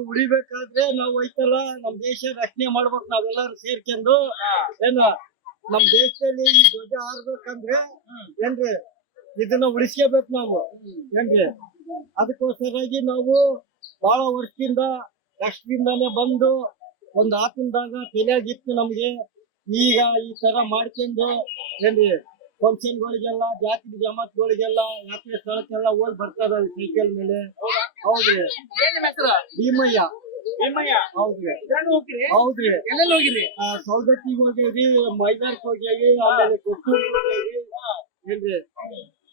ಉಳಿಬೇಕಾದ್ರೆ ನಾವು ಐತಲ್ಲ ನಮ್ ದೇಶ ರಕ್ಷಣೆ ಮಾಡ್ಬೇಕು ನಾವೆಲ್ಲರೂ ಸೇರ್ಕೊಂಡು ಏನ ನಮ್ ದೇಶದಲ್ಲಿ ಈ ಧ್ವಜ ಹಾರ್ಬೇಕಂದ್ರೆ ಏನ್ರಿ ಇದನ್ನ ಉಳಿಸ್ಕೋಬೇಕು ನಾವು ಏನ್ರಿ ಅದಕ್ಕೋಸ್ಕರಾಗಿ ನಾವು ಬಹಳ ವರ್ಷದಿಂದ ಕಷ್ಟದಿಂದಾನೆ ಬಂದು ಒಂದ್ ಆತಂದಾಗ ತಲೆಯಾಗಿತ್ತು ನಮ್ಗೆ ಈಗ ಈ ತರ ಮಾಡ್ಕೊಂಡು ಏನ್ರಿ ಫಂಕ್ಷನ್ಗಳಿಗೆಲ್ಲ ಜಾತಿ ಜಮಾತ್ಗಳಿಗೆಲ್ಲ ಯಾತ್ರೆ ಸ್ಥಳಕ್ಕೆಲ್ಲ ಹೋಗಿ ಬರ್ತಾ ಇದಾವೆ ಸೈಕಲ್ ಮೇಲೆ ಹೌದ್ರಿ ಭೀಮಯ್ಯ ಹೌದ್ರಿ ಹೌದ್ರಿ ಸೌದತ್ತಿಗೆ ಹೋಗ್ಯಾವ್ರಿ ಮೈದಾನಕ್ಕೆ ಹೋಗ್ಯಾವಿ ಆಮೇಲೆ ಕೊಟ್ಟೂರಿಗೆ ಹೋಗ್ಯಾವಿ ಏನ್ರಿ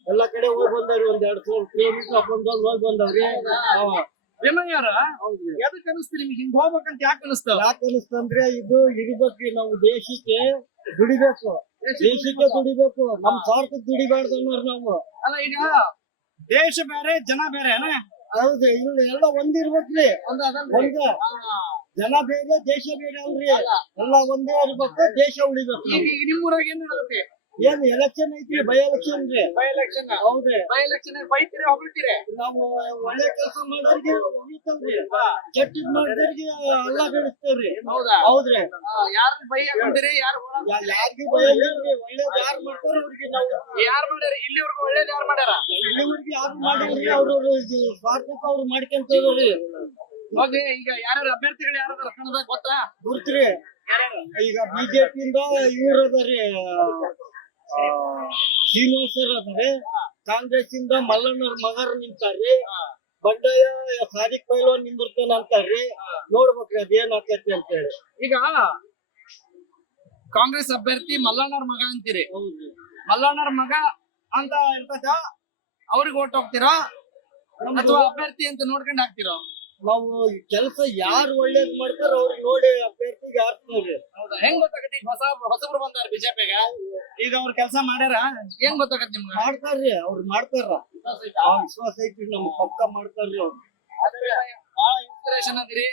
ಎಲ್ಲಾ ಕಡೆ ಹೋಗಿ ಬಂದವ್ರಿ ಒಂದ್ 200 ಕಿಲೋಮೀಟರ್ ಅಪ್ ಹೋಗಿ ಬಂದವ್ರಿ ಭೀಮಯ್ಯರ ಎದಕ್ ಅನಿಸ್ತು ನಿಮ್ಗೆ ಹಿಂಗ್ ಹೋಗ್ಬೇಕಂತ ಯಾಕೆ ಅನಿಸ್ತಂದ್ರೆ ಇದು ಇರ್ಬೇಕ್ರಿ ನಾವು ದೇಶಕ್ಕೆ ದುಡಿಬೇಕು ನಮ್ ಸ್ವಾರ್ಥಕ್ಕೆ ದುಡಿಬಾರ್ದು ಅನ್ನೋರು ನಾವು ಅಲ್ಲ ಈಗ ದೇಶ ಬೇರೆ ಜನ ಬೇರೆ ಹೌದ್ರಿ ಇಲ್ಲ ಎಲ್ಲ ಒಂದಿರ್ಬೇಕ್ರಿ ಒಂದ ಜನ ಬೇರೆ ದೇಶ ಬೇರೆ ಅಲ್ರಿ ಎಲ್ಲ ಒಂದೇ ಇರ್ಬೇಕು ದೇಶ ಉಳಿಬೇಕು ಈಗ ನಿಮ್ಮೂರಾಗ ಏನ್ ನಡೆಯುತ್ತೆ ಏನ್ ಎಲೆಕ್ಷನ್ ಐತ್ರಿ ಬೈ ಎಲೆಕ್ಷನ್ ರೀ ಹೌದ್ರಿ ಬೈತೀರಿ ಹೊಗಳ್ತೀರಿ ನಾವು ಒಳ್ಳೆ ಕೆಲಸ ಮಾಡೋರಿಗೆ ಹೊಗಿತೇವ್ರಿ ಕೆಟ್ಟದ್ ಮಾಡಿದವ್ರಿಗೆ ಎಲ್ಲ ಬೆಳೆಸ್ತೇವ್ರಿ ಹೌದ್ರಿ ಯಾರು ಬೈ ಹಾಕೊಂತೀರಿ ಯಾರಿಗೂ ಬೈಯಲ್ರಿ ಒಳ್ಳೇದ್ ಯಾರು ಮಾಡ್ತಾರ ಅವ್ರಿಗೆ ನಾವು ಯಾರು ಮಾಡ್ಯಾರ ಇಲ್ಲಿವರೆಗೂ ಒಳ್ಳೇದ್ ಯಾರು ಮಾಡ್ಯಾರ ಇಲ್ಲಿವರೆಗೆ ಯಾರು ಮಾಡಿಲ್ರಿ ಅವ್ರು ಸ್ವಾರ್ಥಕ್ಕೆ ಅವ್ರು ಮಾಡ್ಕೊಂತೇವ್ರಿ ಹೋಗಿ ಈಗ ಯಾರ್ಯಾರು ಅಭ್ಯರ್ಥಿಗಳು ಯಾರು ಕನ್ನಡದಾಗ ಗೊತ್ತಾ ಗುರ್ತ್ರಿ ಈಗ ಬಿಜೆಪಿಯಿಂದ ಇವ್ರು ಅದಾರಿ ಶ್ರೀನಿವಾಸರ್ ಅದಾರೆ ಕಾಂಗ್ರೆಸ್ ಇಂದ ಮಲ್ಲಣ್ಣವ್ರ ಮಗರು ನಿಂತಾರ್ರಿ ಬಂಡಾಯ ಸಾದಿಕ್ ಪೈಲ್ವಾನ್ ನಿಂದಿರ್ತಾನ ಅಂತಾರ್ರಿ ನೋಡ್ಬೇಕ್ರಿ ಅದೇನ್ ಆಕೈತಿ ಅಂತ ಹೇಳಿ ಈಗ ಕಾಂಗ್ರೆಸ್ ಅಭ್ಯರ್ಥಿ ಮಲ್ಲಣ್ಣವ್ರ ಮಗ ಅಂತೀರಿ ಮಲ್ಲಣ್ಣವ್ರ ಮಗ ಅಂತ ಇರ್ತದ ಅವ್ರಿಗೆ ಓಟ್ ಹೋಗ್ತೀರಾ ಅಥವಾ ಅಭ್ಯರ್ಥಿ ಅಂತ ನೋಡ್ಕೊಂಡ್ ಹಾಕ್ತಿರೋ ನಾವು ಕೆಲಸ ಯಾರು ಒಳ್ಳೇದ್ ಮಾಡ್ತಾರ ಅವ್ರಿಗೆ ನೋಡಿ ಅಭ್ಯರ್ಥಿಗೆ ಹಾಕ್ತೇವ್ರಿ ಹೆಂಗ್ ಗೊತ್ತಾಗತ್ತೆ ಈಗ ಹೊಸಬ್ರು ಬಂದಾರ ಬಿಜೆಪಿಗ ಈಗ ಅವ್ರ ಕೆಲಸ ಮಾಡ್ಯಾರ ಏನ್ ಗೊತ್ತಾಗತ್ತೆ ನಿಮ್ಗೆ ಮಾಡ್ತಾರ್ರಿ ಅವ್ರು ಮಾಡ್ತಾರ ವಿಶ್ವಾಸ ಐತಿ ನಮ್ಗೆ ಪಕ್ಕ ಮಾಡ್ತಾರ್ರಿ ಅವ್ರು ಬಹಳ ಇನ್ಸ್ಪಿರೇಷನ್ ಅದಿರಿ